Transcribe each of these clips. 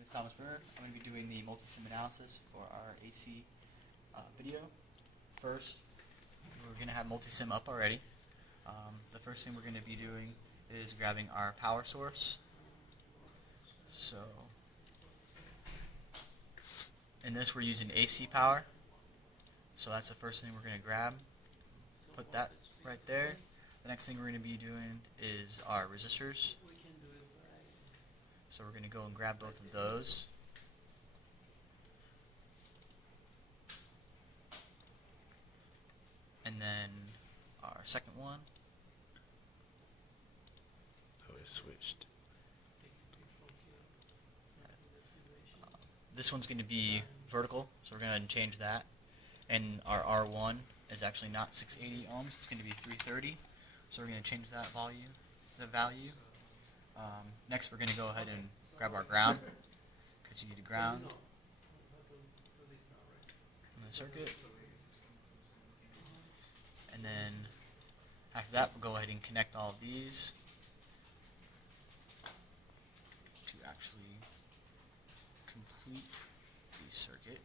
name is Thomas Burr. I'm going to be doing the multi-sim analysis for our AC video. First, we're going to have multi-sim up already. The first thing we're going to be doing is grabbing our power source. So, in this we're using AC power. So that's the first thing we're going to grab. Put that right there. The next thing we're going to be doing is our resistors. So we're going to go and grab both of those. And then our second one. Oh, it switched. This one's going to be vertical, so we're going to change that. And our R1 is actually not 680 ohms, it's going to be 330. So we're going to change that the value. Next we're going to go ahead and grab our ground, because you need a ground in the circuit. And then after that we'll go ahead and connect all of these to actually complete the circuit.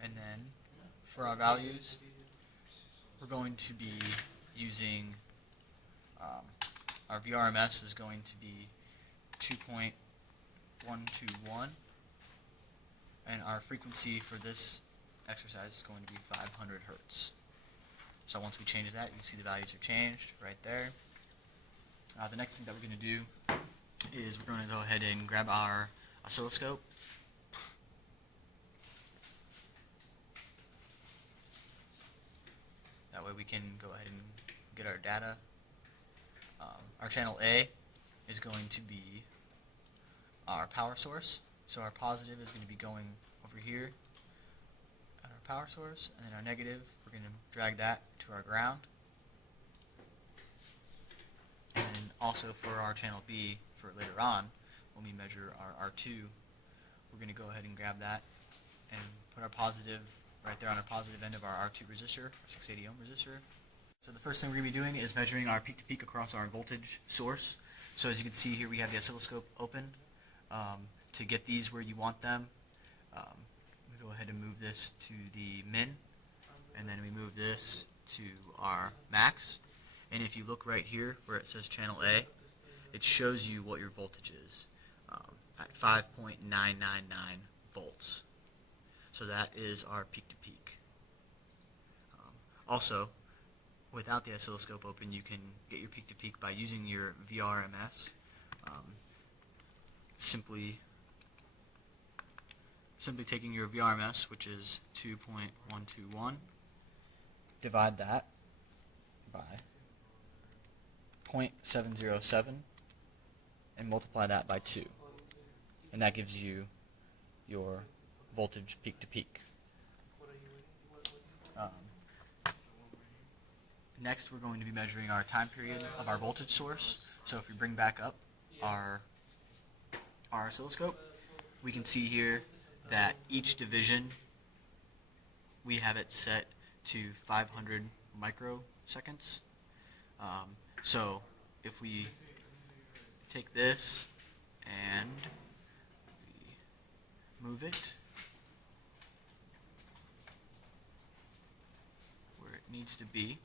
And then for our values, we're going to be using our VRMS is going to be 2.121, and our frequency for this exercise is going to be 500 hertz. So once we change that, you can see the values are changed right there. The next thing that we're going to do is we're going to go ahead and grab our oscilloscope. That way we can go ahead and get our data. Our channel A is going to be our power source. So our positive is going to be going over here at our power source, and then our negative, we're going to drag that to our ground. And then also for our channel B, for later on, when we measure our R2, we're going to go ahead and grab that and put our positive right there on our positive end of our R2 resistor, 680 ohm resistor. So the first thing we're going to be doing is measuring our peak-to-peak across our voltage source. So as you can see here, we have the oscilloscope open. To get these where you want them, we go ahead and move this to the min, and then we move this to our max. And if you look right here where it says channel A, it shows you what your voltage is at 5.999 volts. So that is our peak-to-peak. Also, without the oscilloscope open, you can get your peak-to-peak by using your VRMS. Simply taking your VRMS, which is 2.121, divide that by 0.707, and multiply that by 2. And that gives you your voltage peak-to-peak. Next, we're going to be measuring our time period of our voltage source. So if we bring back up our oscilloscope, we can see here that each division, we have it set to 500 microseconds. So if we take this and we move it where it needs to be,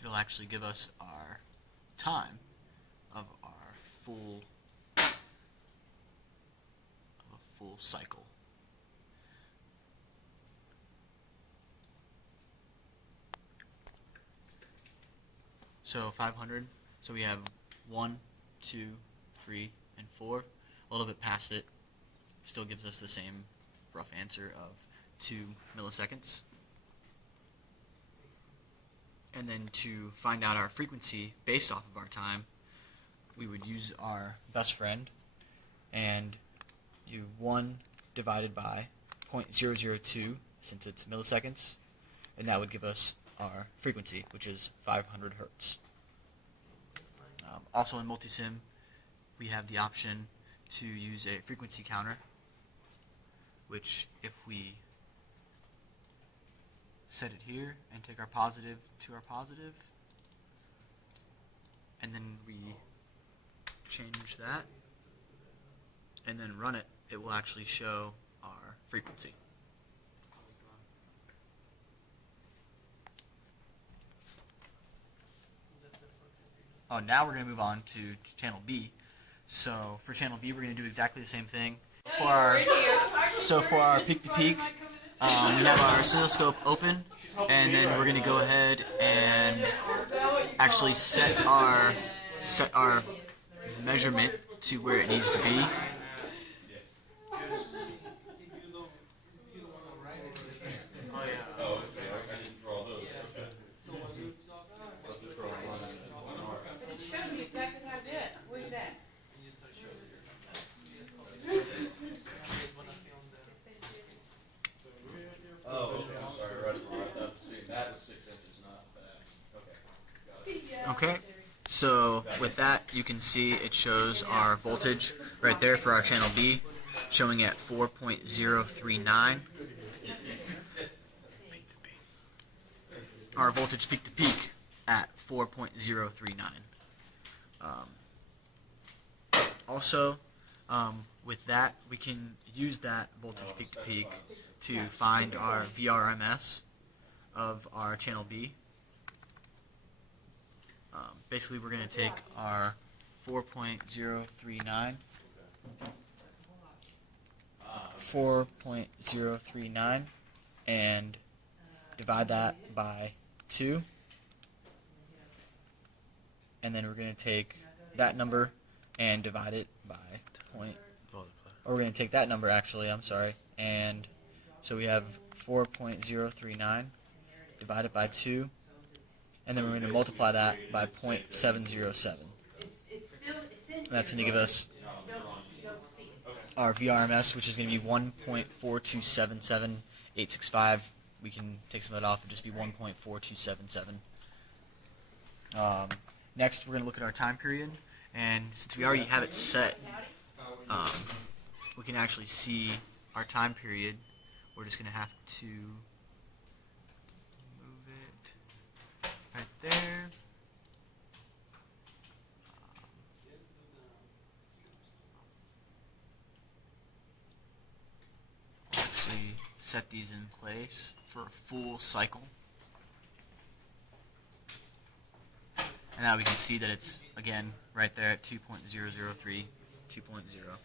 it'll actually give us our time of our full cycle. So 500, so we have 1, 2, 3, and 4. A little bit past it still gives us the same rough answer of 2 milliseconds. And then to find out our frequency based off of our time, we would use our best friend and do 1 divided by 0.002, since it's milliseconds, and that would give us our frequency, which is 500 hertz. Also in multisim, we have the option to use a frequency counter, which if we set it here and take our positive to our positive, and then we change that and then run it, it will actually show our frequency. Oh, now we're going to move on to channel B. So for channel B, we're going to do exactly the same thing. For our peak to peak, we have our oscilloscope open, and then we're going to go ahead and actually set our measurement to where it needs to be. Okay, so with that, you can see it shows our voltage right there for our channel B, showing at 4.039. Our voltage peak to peak at 4.039. Also, with that, we can use that voltage peak to peak to find our VRMS of our channel B. Basically, we're going to take our 4.039 and divide that by 2, and then we're going to take that number and divide it by we're going to take that number actually, I'm sorry, and so we have 4.039 divided by 2, and then we're going to multiply that by 0.707. And that's going to give us our VRMS, which is going to be 1.4277865. We can take some of that off and just be 1.4277. Next, we're going to look at our time period, and since we already have it set, we can actually see our time period. We're just going to have to move it right there. Actually set these in place for a full cycle. And now we can see that it's, again, right there at 2.003, 2.0.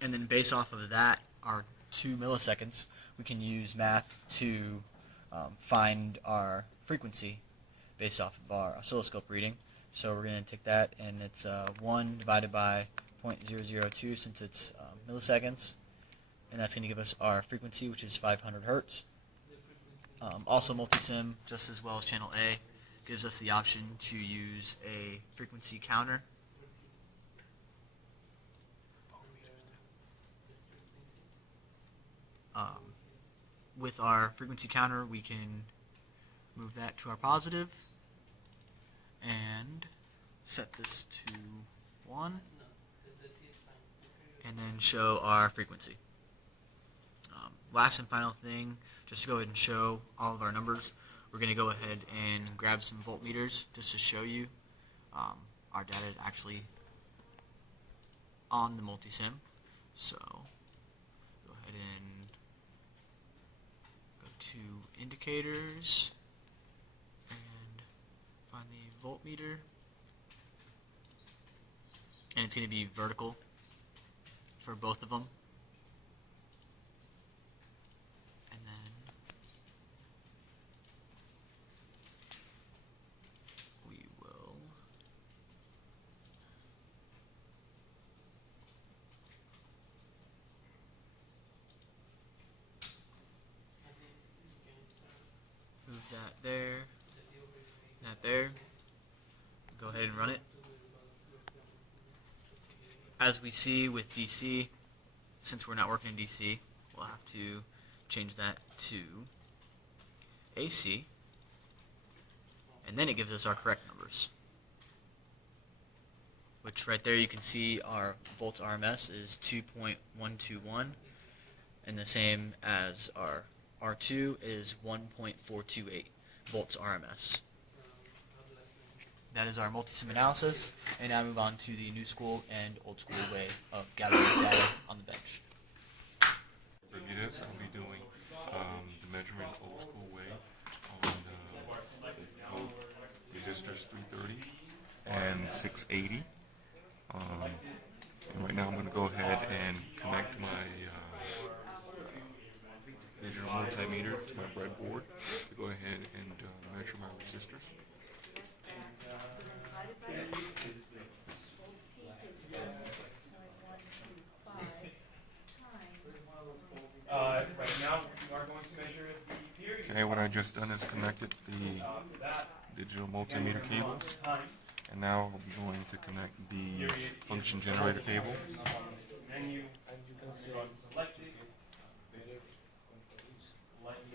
And then based off of that, our 2 milliseconds, we can use math to find our frequency based off of our oscilloscope reading. So we're going to take that, and it's 1 divided by 0.002 since it's milliseconds, and that's going to give us our frequency, which is 500 hertz. Also, Multisim, just as well as Channel A, gives us the option to use a frequency counter. With our frequency counter, we can move that to our positive and set this to 1, and then show our frequency. Last and final thing, just to go ahead and show all of our numbers, we're going to go ahead and grab some voltmeters just to show you our data is actually on the Multisim. So go ahead and go to indicators and find the voltmeter, and it's going to be vertical for both of them. And then we will move that there, that there. Go ahead and run it. As we see with DC, since we're not working in DC, we'll have to change that to AC, and then it gives us our correct numbers. which right there you can see our volts RMS is 2.121, and the same as our R2 is 1.428 volts RMS. That is our multi-sim analysis, and now move on to the new school and old school way of gathering this data on the bench. For this, I'll be doing the measurement old school way on both resistors 330 and 680. And right now I'm going to go ahead and connect my digital multimeter to my breadboard to go ahead and measure my resistors. Right now, we are going to measure the period. Okay, what I just done is connected the digital multimeter cables, and now I'll be going to connect the function generator cable. Menu, and you can select it. Let me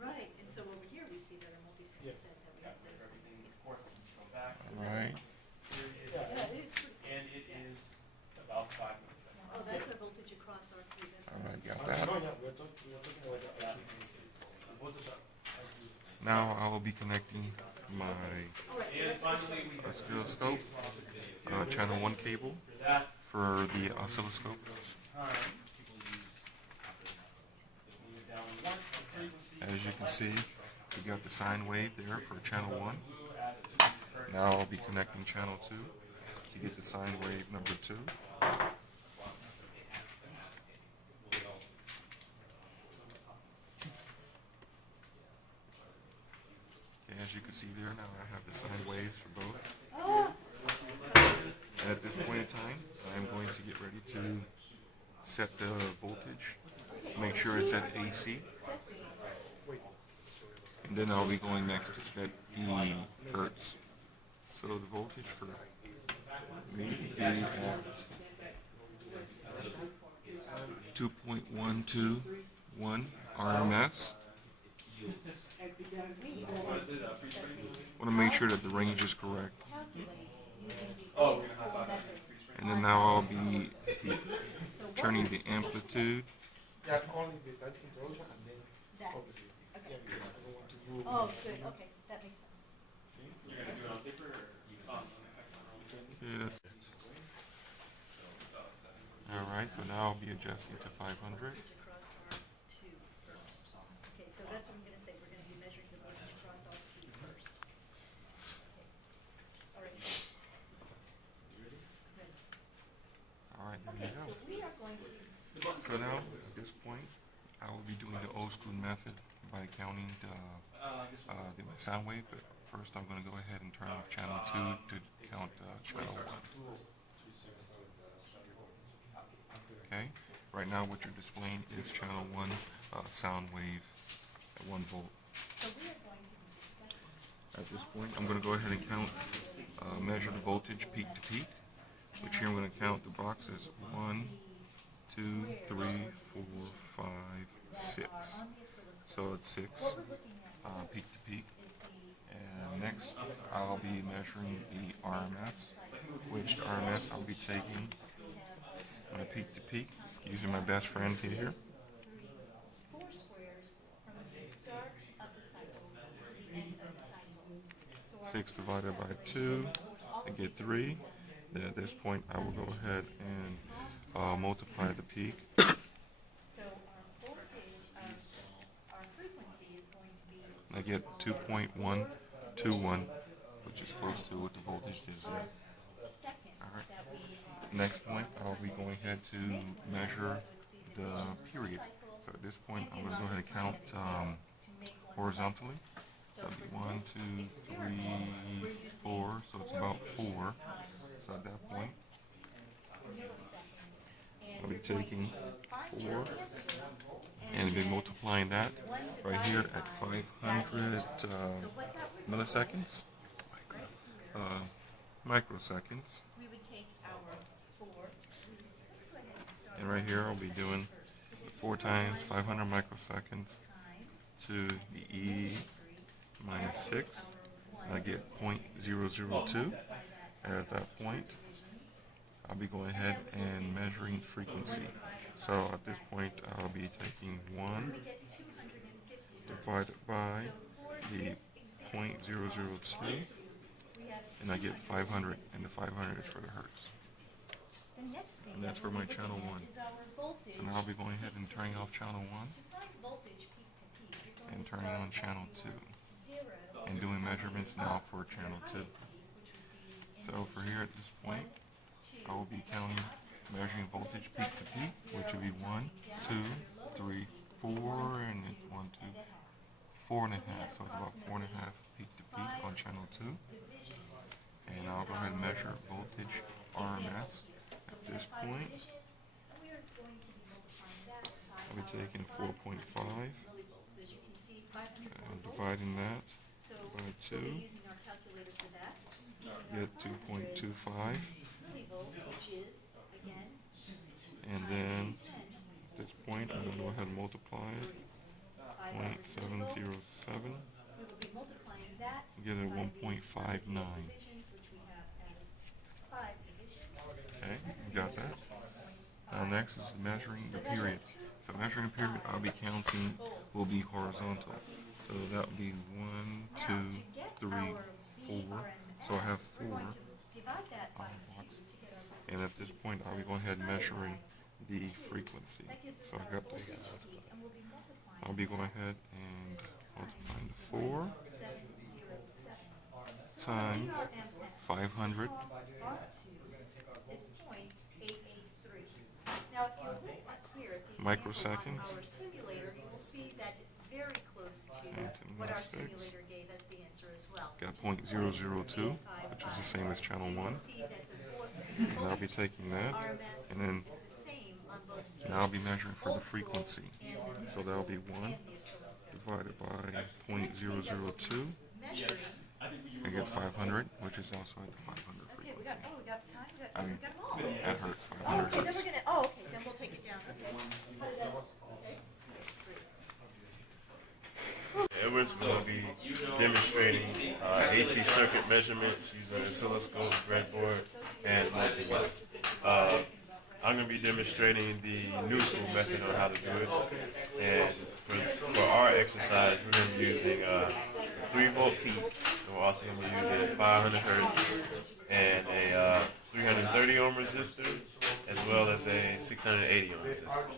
Right, and so over here we see that our multi-sim said that we have this. everything, of course, we just go back. Alright, Yeah, it is pretty. And it is about 5 minutes. Oh, that's our voltage across our three. alright, got that. Now I will be connecting my And finally, we have oscilloscope, channel 1 cable that for the oscilloscope. time. Move it down one frequency. As you can see, we got the sine wave there for channel 1. Blue adds Now I'll be connecting channel 2 to get the sine wave number 2. Okay, as you can see there, now I have the sine waves for both. And at this point in time, I'm going to get ready to set the voltage, make sure it's at AC. And then I'll be going next to set the hertz. So the voltage for me would be at 2.121 RMS. Want to make sure that the range is correct. And then now I'll be turning the amplitude. That. Oh, good, okay, that makes sense. You're going to do it on paper or Okay, alright, so now I'll be adjusting to 500. Voltage across our two first. Okay, so that's what I'm gonna say, we're gonna be measuring the voltage across our two first. Okay. All right. Ready? Alright, there Okay, you go. so we are going to. So now, at this point, I will be doing the old school method by counting my sound wave, but first I'm going to go ahead and turn off channel 2 to count channel 1. Okay, right now what you're displaying is channel 1 sound wave at 1 volt. So we are going to be discussing. At this point, I'm going to go ahead and count, measure the voltage peak to peak, which here I'm going to count the boxes 1, 2, 3, 4, 5, 6. So it's 6 peak to peak. And next, I'll be measuring the RMS, which RMS I'll be taking on a peak to peak using my best friend here. 4 squares from the start of the cycle to the end of the cycle. So 6 divided by 2, I get 3. Then at this point, I will go ahead and multiply the peak. So our voltage, our frequency is going to be. I get 2.121, which is close to what the voltage is there. Alright. Next point, I'll be going ahead to measure the period. So at this point, I'm going to go ahead and count horizontally. So it'll be 1, 2, 3, 4. So it's about 4. So at that point, I'll be taking 4 and be multiplying that right here at 500 milliseconds, microseconds. We would take our 4. And right here I'll be doing 4 times 500 microseconds to the E minus 6, and I get 0.002. And at that point, I'll be going ahead and measuring frequency. So at this point, I'll be taking 1 divided by the 0.002, and I get 500, and the 500 is for the hertz. And that's for my channel 1. So now I'll be going ahead and turning off channel 1 and turning on channel 2 and doing measurements now for channel 2. So for here at this point, I will be counting, measuring voltage peak to peak, which would be 1, 2, 3, 4, and it's 1, 2, 4.5. So it's about 4.5 peak to peak on channel 2. And I'll go ahead and measure voltage RMS. At this point, I'll be taking 4.5 and dividing that by 2, get 2.25, and then at this point I'm going to go ahead and multiply it, 0.707, get a 1.59. Okay, you got that? Now next is measuring the period. So measuring the period, I'll be counting will be horizontal. So that would be 1, 2, 3, 4. So I have 4 on the box. And at this point, I'll be going ahead and measuring the frequency. So I got this. I'll be going ahead and multiplying the 4 times 500. Now, if you look up here at the Microseconds. our simulator, you will see that it's very close to what our simulator gave as the answer as well. Got 0.002, which is the same as channel 1. And I'll be taking that, and then now I'll be measuring for the frequency. So that'll be 1 divided by 0.002. I get 500, which is also at the 500 frequency. I mean, at hertz, 500 Okay, then hertz. we're gonna, okay, then we'll take it down, okay. Edward's going to be demonstrating AC circuit measurements using an oscilloscope, breadboard, and multimeter. I'm going to be demonstrating the new school method on how to do it. And for our exercise, we're going to be using a 3-volt peak. And we're also going to be using 500 hertz and a 330 ohm resistor, as well as a 680 ohm resistor.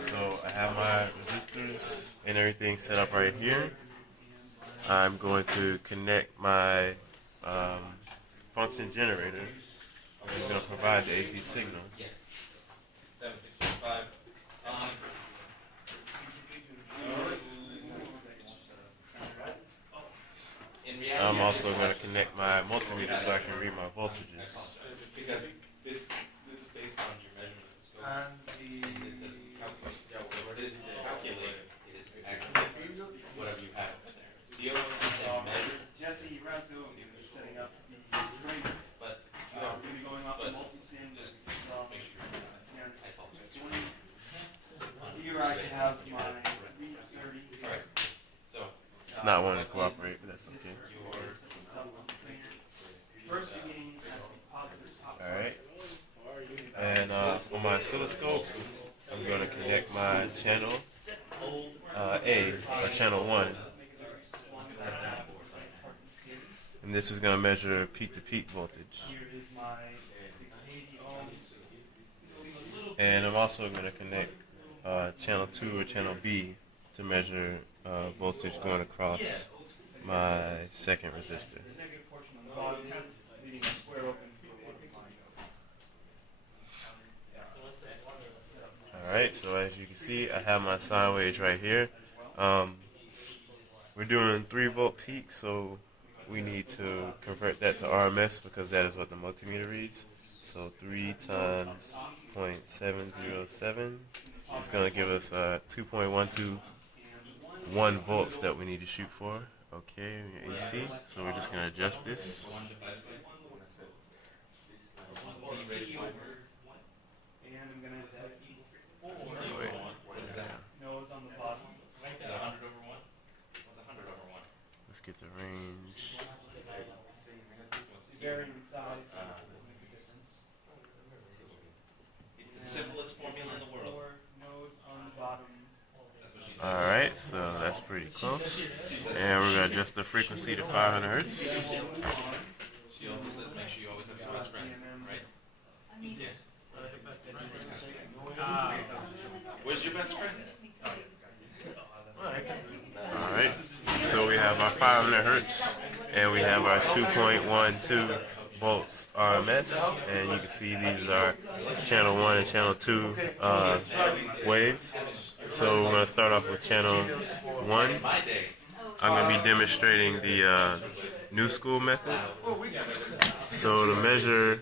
So I have my resistors and everything set up right here. I'm going to connect my function generator, which is going to provide the AC signal. I'm also going to connect my multimeter so I can read my voltages. Because this is based on your measurement of scope. And it says this calculator is actually whatever you have up there. The other one is Jesse Razzo is setting up the grader. but We're going to be going off the multi-sim. just make sure I told you. Here I have my 330. Alright, so It's not wanting to cooperate, but that's okay. First beginning at the positive top. Alright. And on my oscilloscope, I'm going to connect my channel A, or channel 1. And this is going to measure peak to peak voltage. Here is my 680 ohms. And I'm also going to connect channel 2 or channel B to measure voltage going across my second resistor. The negative portion on the bottom, leaving a square open for one line. Alright, so as you can see, I have my sine waves right here. We're doing 3-volt peak, so we need to convert that to RMS because that is what the multimeter reads. So 3 times 0.707 is going to give us 2.121 volts that we need to shoot for. Okay, your AC. So we're just going to adjust this. And I'm going to Wait. nodes on the bottom. is 100 over 1? What's 100 over 1? Let's get the range. Vary in size, make a difference. It's the simplest formula in the world. Four nodes on the bottom. Alright, so that's pretty close. And we're going to adjust the frequency to 500 hertz. She also says make sure you always have your best friend, right? I mean, Where's your best friend? Alright, so we have our 500 hertz and we have our 2.12 volts RMS. And you can see these are channel 1 and channel 2 waves. So we're going to start off with channel 1. I'm going to be demonstrating the new school method. So to measure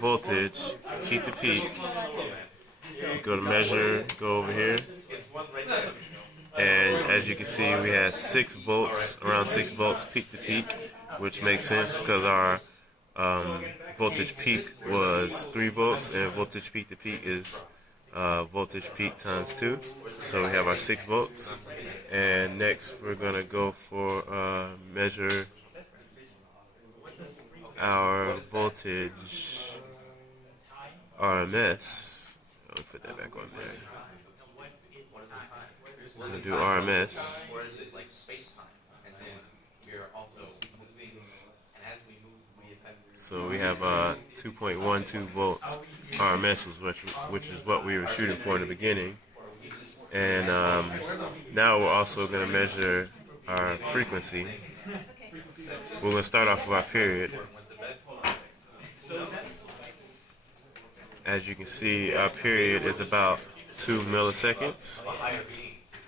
voltage, peak to peak, you go to measure, go over here. And as you can see, we have 6 volts, around 6 volts peak to peak, which makes sense because our voltage peak was 3 volts and voltage peak to peak is voltage peak times 2. So we have our 6 volts. And next we're going to go for measure our voltage RMS. I'll put that back on there. We're going to do RMS. Or is it like space-time? As in, we're also moving, and as we move, we affect... So we have 2.12 volts RMS, which is what we were shooting for in the beginning. And now we're also going to measure our frequency. We're going to start off with our period. As you can see, our period is about 2 milliseconds.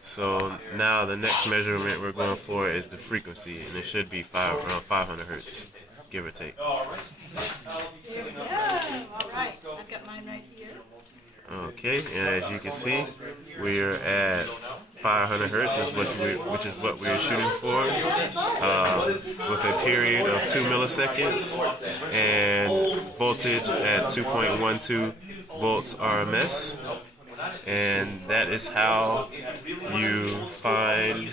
So now the next measurement we're going for is the frequency, and it should be around 500 hertz, give or take. all right. I've got mine right here. Okay, and as you can see, we are at 500 hertz, which is what we're shooting for, with a period of 2 milliseconds and voltage at 2.12 volts RMS. And that is how you find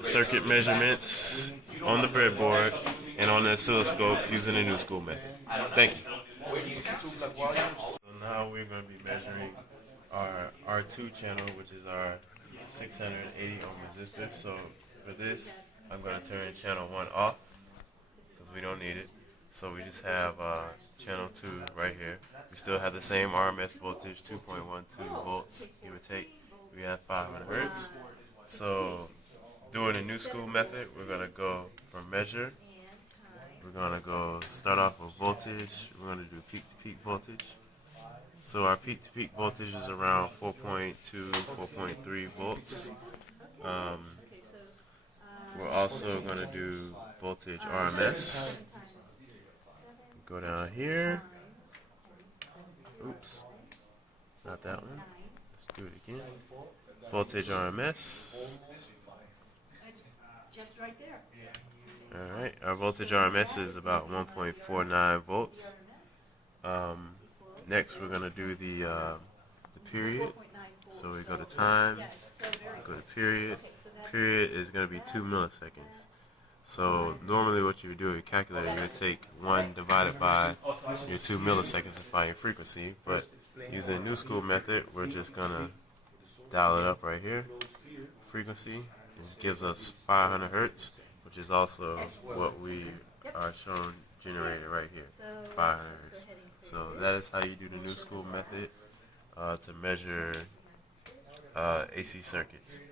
circuit measurements on the breadboard and on the oscilloscope using the new school method. Thank you. So now we're going to be measuring our R2 channel, which is our 680 ohm resistor. So for this, I'm going to turn channel 1 off because we don't need it. So we just have channel 2 right here. We still have the same RMS voltage, 2.12 volts, give or take. We have 500 hertz. So doing the new school method, we're going to go for measure. We're going to go start off with voltage. We're going to do peak to peak voltage. So our peak to peak voltage is around 4.2, 4.3 volts. We're also going to do voltage RMS. Go down here. Oops, not that one. Let's do it again. Voltage RMS. Just right there. Alright, our voltage RMS is about 1.49 volts. Next we're going to do the period. So we go to time, go to period. Period is going to be 2 milliseconds. So normally what you would do with your calculator, you would take 1 divided by your 2 milliseconds to find your frequency. But using the new school method, we're just going to dial it up right here. Frequency, it gives us 500 hertz, which is also what we are shown generated right here, 500 hertz. So that is how you do the new school method to measure AC circuits.